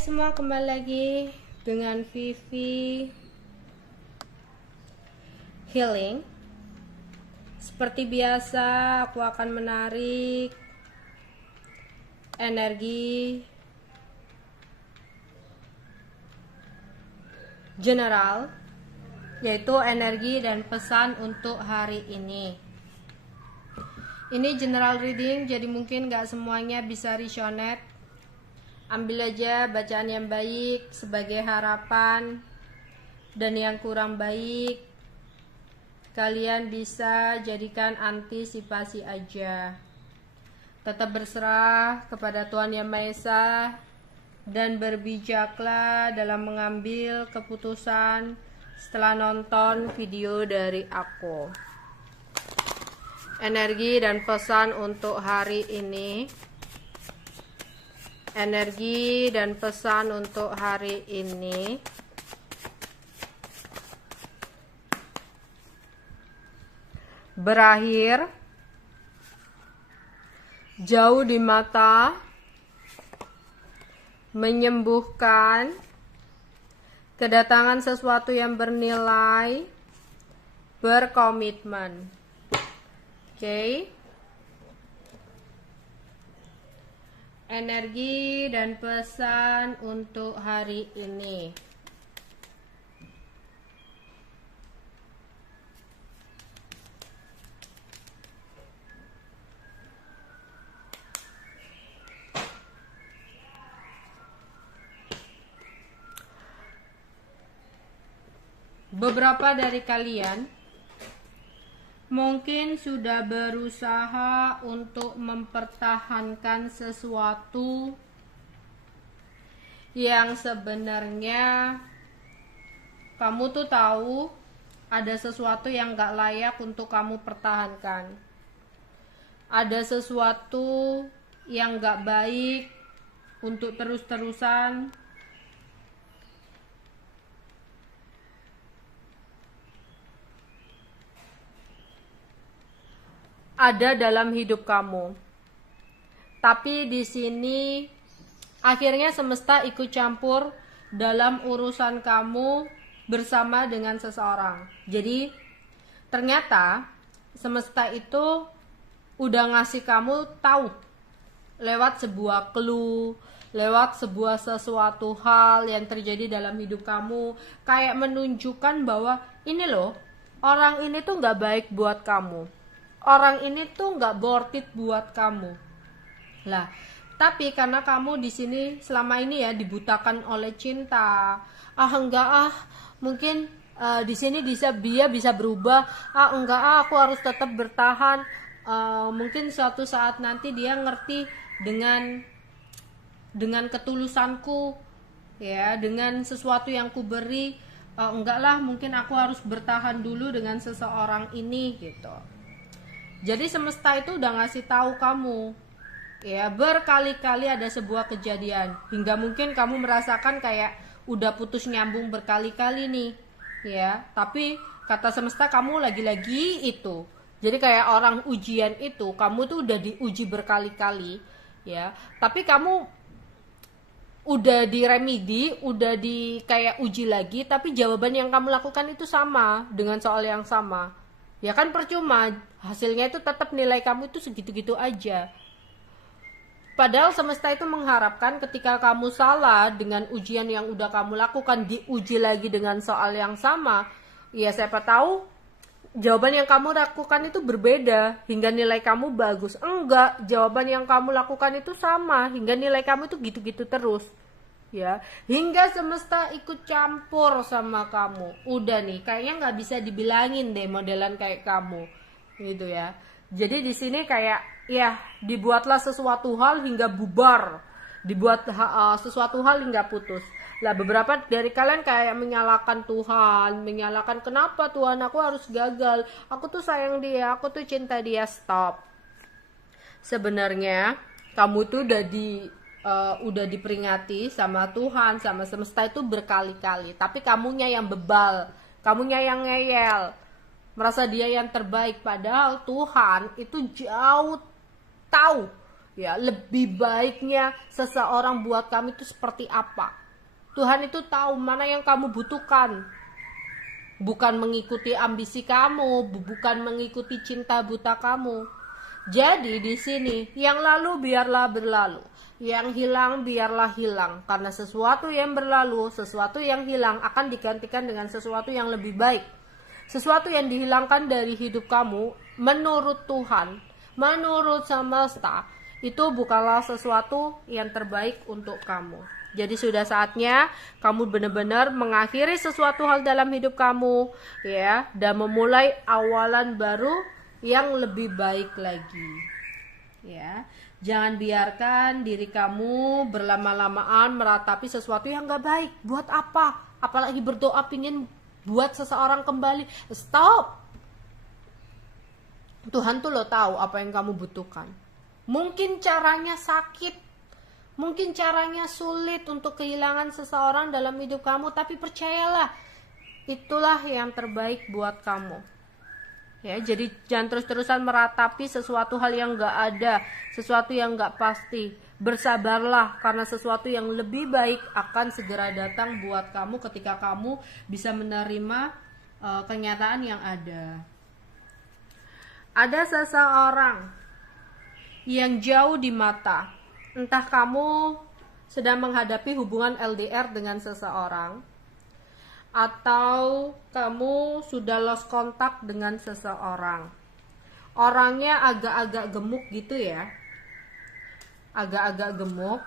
semua, kembali lagi dengan Vivi Healing. Seperti biasa, aku akan menarik energi general, yaitu energi dan pesan untuk hari ini. Ini general reading, jadi mungkin gak semuanya bisa resonate. Ambil aja bacaan yang baik sebagai harapan, dan yang kurang baik kalian bisa jadikan antisipasi aja. Tetap berserah kepada Tuhan Yang Maha Esa dan berbijaklah dalam mengambil keputusan setelah nonton video dari aku. Energi dan pesan untuk hari ini. Energi dan pesan untuk hari ini. Berakhir jauh di mata, menyembuhkan, kedatangan sesuatu yang bernilai, berkomitmen. Oke. Energi dan pesan untuk hari ini. Beberapa dari kalian mungkin sudah berusaha untuk mempertahankan sesuatu yang sebenarnya kamu tuh tahu ada sesuatu yang gak layak untuk kamu pertahankan. Ada sesuatu yang gak baik untuk terus-terusan ada dalam hidup kamu. Tapi di sini akhirnya semesta ikut campur dalam urusan kamu bersama dengan seseorang. Jadi ternyata semesta itu udah ngasih kamu tahu lewat sebuah clue, lewat sebuah sesuatu hal yang terjadi dalam hidup kamu, kayak menunjukkan bahwa ini loh, orang ini tuh gak baik buat kamu. Orang ini tuh nggak worth it buat kamu. Lah, tapi karena kamu di sini selama ini ya dibutakan oleh cinta. Mungkin di sini dia bisa berubah. Aku harus tetap bertahan. Mungkin suatu saat nanti dia ngerti dengan ketulusanku, ya, dengan sesuatu yang ku beri. Mungkin aku harus bertahan dulu dengan seseorang ini gitu. Jadi semesta itu udah ngasih tahu kamu, ya, berkali-kali ada sebuah kejadian hingga mungkin kamu merasakan kayak udah putus nyambung berkali-kali nih, ya. Tapi kata semesta kamu lagi-lagi itu. Jadi kayak orang ujian itu, kamu tuh udah diuji berkali-kali, ya. Tapi kamu udah diremedi, udah di kayak uji lagi, tapi jawaban yang kamu lakukan itu sama dengan soal yang sama. Ya kan percuma, hasilnya itu tetap nilai kamu itu segitu-gitu aja. Padahal semesta itu mengharapkan ketika kamu salah dengan ujian yang udah kamu lakukan, diuji lagi dengan soal yang sama, ya siapa tahu jawaban yang kamu lakukan itu berbeda hingga nilai kamu bagus. Enggak, jawaban yang kamu lakukan itu sama hingga nilai kamu itu gitu-gitu terus. Ya, hingga semesta ikut campur sama kamu. Udah nih, kayaknya nggak bisa dibilangin deh modelan kayak kamu, gitu ya. Jadi di sini kayak ya dibuatlah sesuatu hal hingga bubar, dibuat sesuatu hal hingga putus. Lah beberapa dari kalian kayak menyalahkan Tuhan, menyalahkan kenapa Tuhan aku harus gagal, aku tuh sayang dia, aku tuh cinta dia. Stop. Sebenarnya kamu tuh udah diperingati sama Tuhan, sama semesta itu berkali-kali. Tapi kamunya yang bebal, kamunya yang ngeyel, merasa dia yang terbaik. Padahal Tuhan itu jauh tahu Ya, lebih baiknya seseorang buat kami itu seperti apa. Tuhan itu tahu mana yang kamu butuhkan. Bukan mengikuti ambisi kamu, bukan mengikuti cinta buta kamu. Jadi di sini, yang lalu biarlah berlalu, yang hilang biarlah hilang, karena sesuatu yang berlalu, sesuatu yang hilang akan digantikan dengan sesuatu yang lebih baik. Sesuatu yang dihilangkan dari hidup kamu, menurut Tuhan, menurut semesta, itu bukanlah sesuatu yang terbaik untuk kamu. Jadi sudah saatnya kamu benar-benar mengakhiri sesuatu hal dalam hidup kamu, ya, dan memulai awalan baru yang lebih baik lagi. Ya, jangan biarkan diri kamu berlama-lamaan meratapi sesuatu yang gak baik. Buat apa? Apalagi berdoa pingin buat seseorang kembali. Stop. Tuhan tuh lo tahu apa yang kamu butuhkan. Mungkin caranya sakit, mungkin caranya sulit untuk kehilangan seseorang dalam hidup kamu, tapi percayalah, itulah yang terbaik buat kamu. Ya, jadi jangan terus-terusan meratapi sesuatu hal yang gak ada, sesuatu yang gak pasti. Bersabarlah, karena sesuatu yang lebih baik akan segera datang buat kamu ketika kamu bisa menerima kenyataan yang ada. Ada seseorang yang jauh di mata. Entah kamu sedang menghadapi hubungan LDR dengan seseorang, atau kamu sudah lost kontak dengan seseorang. Orangnya agak-agak gemuk gitu ya. Agak-agak gemuk.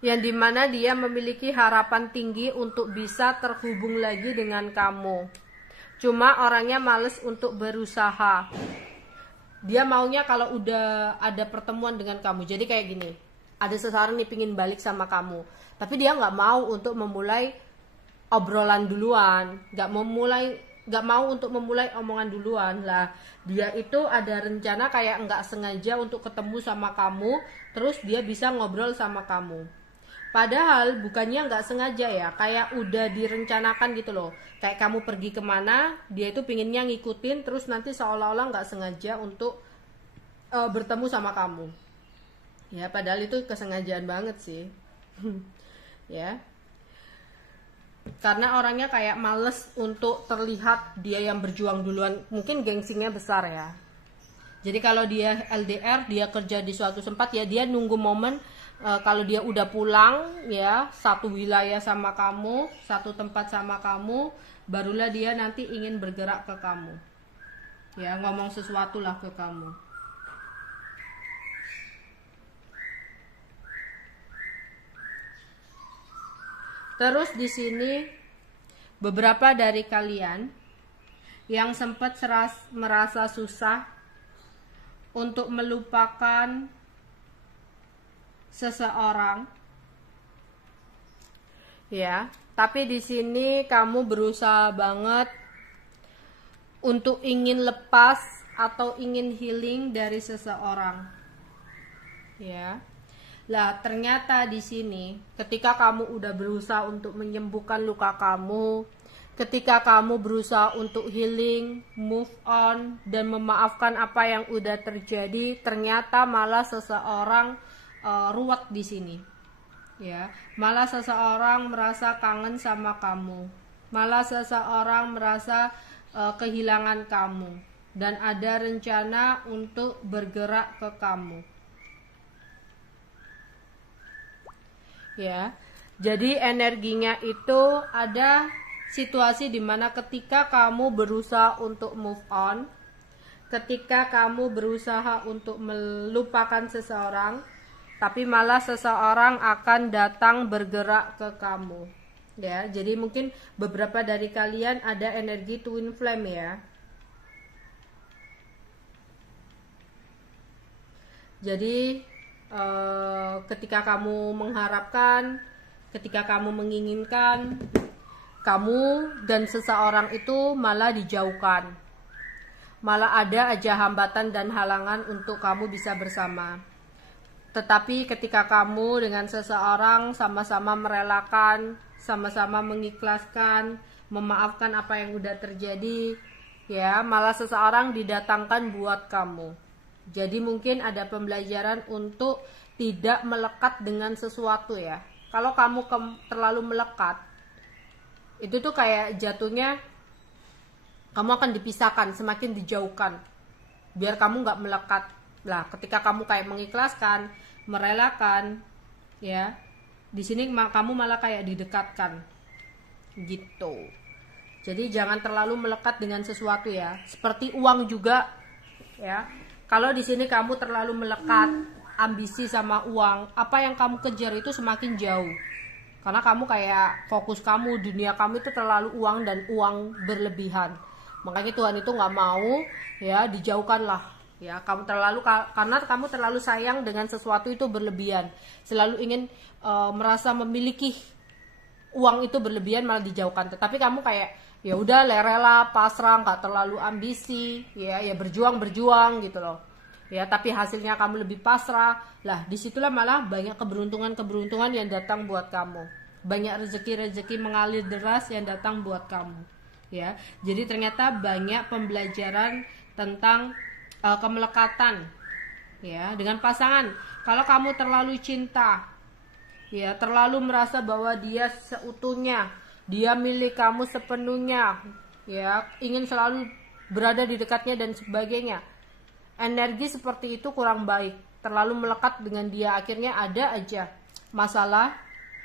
Yang dimana dia memiliki harapan tinggi untuk bisa terhubung lagi dengan kamu. Cuma orangnya males untuk berusaha. Dia maunya kalau udah ada pertemuan dengan kamu. Jadi kayak gini, ada seseorang nih pingin balik sama kamu, tapi dia nggak mau untuk memulai obrolan duluan, nggak mau untuk memulai omongan duluan lah. Dia itu ada rencana kayak nggak sengaja untuk ketemu sama kamu, terus dia bisa ngobrol sama kamu. Padahal bukannya nggak sengaja ya, kayak udah direncanakan gitu loh. Kayak kamu pergi kemana, dia itu pinginnya ngikutin, terus nanti seolah-olah nggak sengaja untuk bertemu sama kamu. Ya, padahal itu kesengajaan banget sih. Ya. Karena orangnya kayak males untuk terlihat dia yang berjuang duluan. Mungkin gengsinya besar ya. Jadi kalau dia LDR, dia kerja di suatu tempat ya, dia nunggu momen kalau dia udah pulang ya, satu wilayah sama kamu, satu tempat sama kamu, barulah dia nanti ingin bergerak ke kamu. Ya, ngomong sesuatu lah ke kamu. Terus di sini beberapa dari kalian yang sempat merasa susah untuk melupakan seseorang, ya, tapi di sini kamu berusaha banget untuk ingin lepas atau ingin healing dari seseorang, ya. Lah ternyata di sini ketika kamu udah berusaha untuk menyembuhkan luka kamu, ketika kamu berusaha untuk healing, move on, dan memaafkan apa yang udah terjadi, ternyata malah seseorang ruwet di sini. Ya, malah seseorang merasa kangen sama kamu. Malah seseorang merasa kehilangan kamu dan ada rencana untuk bergerak ke kamu. Ya. Jadi energinya itu ada situasi dimana ketika kamu berusaha untuk move on, ketika kamu berusaha untuk melupakan seseorang, tapi malah seseorang akan datang bergerak ke kamu. Ya, jadi mungkin beberapa dari kalian ada energi twin flame ya. Jadi ketika kamu mengharapkan, ketika kamu menginginkan, kamu dan seseorang itu malah dijauhkan. Malah ada aja hambatan dan halangan untuk kamu bisa bersama. Tetapi ketika kamu dengan seseorang sama-sama merelakan, sama-sama mengikhlaskan, memaafkan apa yang udah terjadi, ya, malah seseorang didatangkan buat kamu. Jadi mungkin ada pembelajaran untuk tidak melekat dengan sesuatu ya. Kalau kamu terlalu melekat, itu tuh kayak jatuhnya kamu akan dipisahkan, semakin dijauhkan. Biar kamu nggak melekat. Lah, ketika kamu kayak mengikhlaskan, merelakan, ya, di sini kamu malah kayak didekatkan, gitu. Jadi jangan terlalu melekat dengan sesuatu ya. Seperti uang juga, ya. Kalau di sini kamu terlalu melekat, ambisi sama uang, apa yang kamu kejar itu semakin jauh. Karena kamu kayak fokus kamu, dunia kamu itu terlalu uang dan uang berlebihan. Makanya Tuhan itu nggak mau ya dijauhkanlah ya. Karena kamu terlalu sayang dengan sesuatu itu berlebihan, selalu ingin merasa memiliki uang itu berlebihan, malah dijauhkan. Tetapi kamu kayak ya udah rela pasrah, nggak terlalu ambisi ya berjuang gitu loh ya, tapi hasilnya kamu lebih pasrah. Lah disitulah malah banyak keberuntungan yang datang buat kamu, banyak rezeki mengalir deras yang datang buat kamu ya. Jadi ternyata banyak pembelajaran tentang kemelekatan ya dengan pasangan. Kalau kamu terlalu cinta ya, terlalu merasa bahwa dia seutuhnya, dia milik kamu sepenuhnya ya, ingin selalu berada di dekatnya dan sebagainya, energi seperti itu kurang baik. Terlalu melekat dengan dia, akhirnya ada aja masalah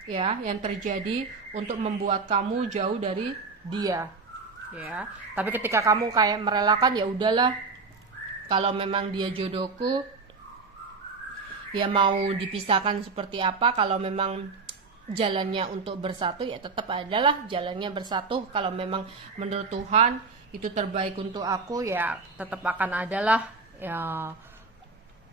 ya yang terjadi untuk membuat kamu jauh dari dia ya. Tapi ketika kamu kayak merelakan, ya udahlah, kalau memang dia jodohku ya, mau dipisahkan seperti apa, kalau memang jalannya untuk bersatu ya tetap adalah jalannya bersatu. Kalau memang menurut Tuhan itu terbaik untuk aku, ya tetap akan adalah ya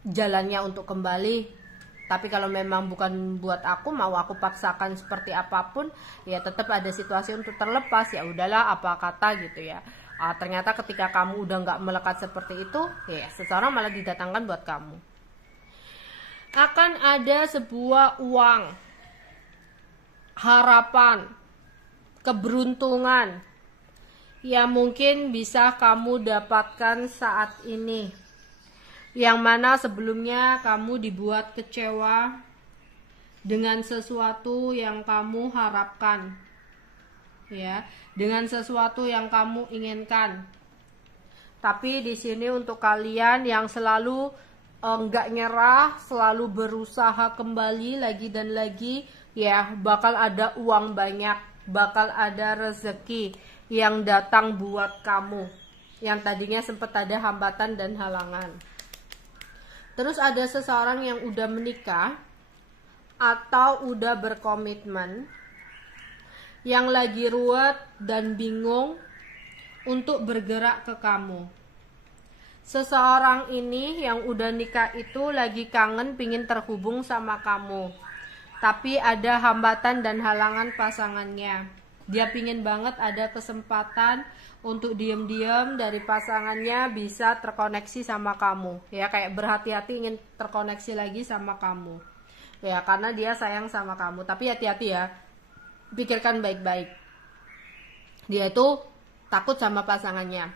jalannya untuk kembali. Tapi kalau memang bukan buat aku, mau aku paksakan seperti apapun, ya tetap ada situasi untuk terlepas. Ya udahlah, apa kata gitu ya. Ternyata ketika kamu udah nggak melekat seperti itu, ya seseorang malah didatangkan buat kamu. Akan ada sebuah uang, harapan, keberuntungan yang mungkin bisa kamu dapatkan saat ini, yang mana sebelumnya kamu dibuat kecewa dengan sesuatu yang kamu harapkan ya, dengan sesuatu yang kamu inginkan. Tapi di sini untuk kalian yang selalu enggak nyerah, selalu berusaha kembali lagi dan lagi ya, bakal ada uang banyak, bakal ada rezeki yang datang buat kamu yang tadinya sempat ada hambatan dan halangan. Terus ada seseorang yang udah menikah atau udah berkomitmen yang lagi ruwet dan bingung untuk bergerak ke kamu. Seseorang ini yang udah nikah itu lagi kangen, pingin terhubung sama kamu, tapi ada hambatan dan halangan pasangannya. Dia pingin banget ada kesempatan untuk diam-diam dari pasangannya bisa terkoneksi sama kamu ya, kayak berhati-hati ingin terkoneksi lagi sama kamu ya, karena dia sayang sama kamu. Tapi hati-hati ya, pikirkan baik-baik, dia itu takut sama pasangannya.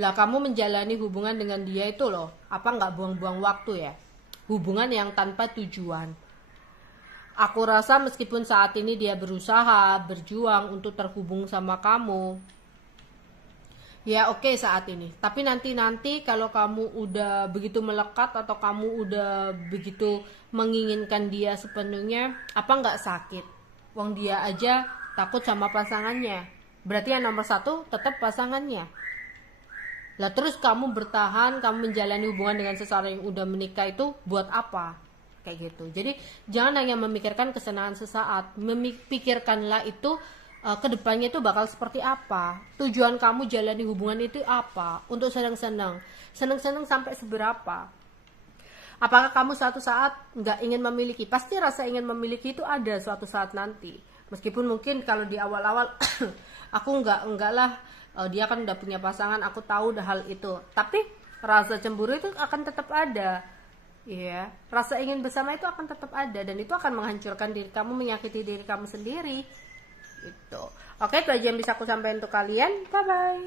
Lah kamu menjalani hubungan dengan dia itu loh, apa nggak buang-buang waktu ya, hubungan yang tanpa tujuan. Aku rasa meskipun saat ini dia berusaha, berjuang untuk terhubung sama kamu, ya oke saat ini. Tapi nanti kalau kamu udah begitu melekat atau kamu udah begitu menginginkan dia sepenuhnya, apa nggak sakit? Wong dia aja takut sama pasangannya. Berarti yang nomor satu tetap pasangannya. Lah terus kamu bertahan, kamu menjalani hubungan dengan seseorang yang udah menikah itu buat apa? Kayak gitu. Jadi jangan hanya memikirkan kesenangan sesaat, pikirkanlah itu kedepannya itu bakal seperti apa. Tujuan kamu jalani hubungan itu apa? Untuk senang-senang sampai seberapa? Apakah kamu suatu saat nggak ingin memiliki? Pasti rasa ingin memiliki itu ada suatu saat nanti. Meskipun mungkin kalau di awal-awal aku enggak lah, dia kan udah punya pasangan, aku tahu udah hal itu. Tapi rasa cemburu itu akan tetap ada. Iya, rasa ingin bersama itu akan tetap ada, dan itu akan menghancurkan diri kamu, menyakiti diri kamu sendiri. Itu. Oke, itu aja yang bisa aku sampaikan untuk kalian. Bye bye.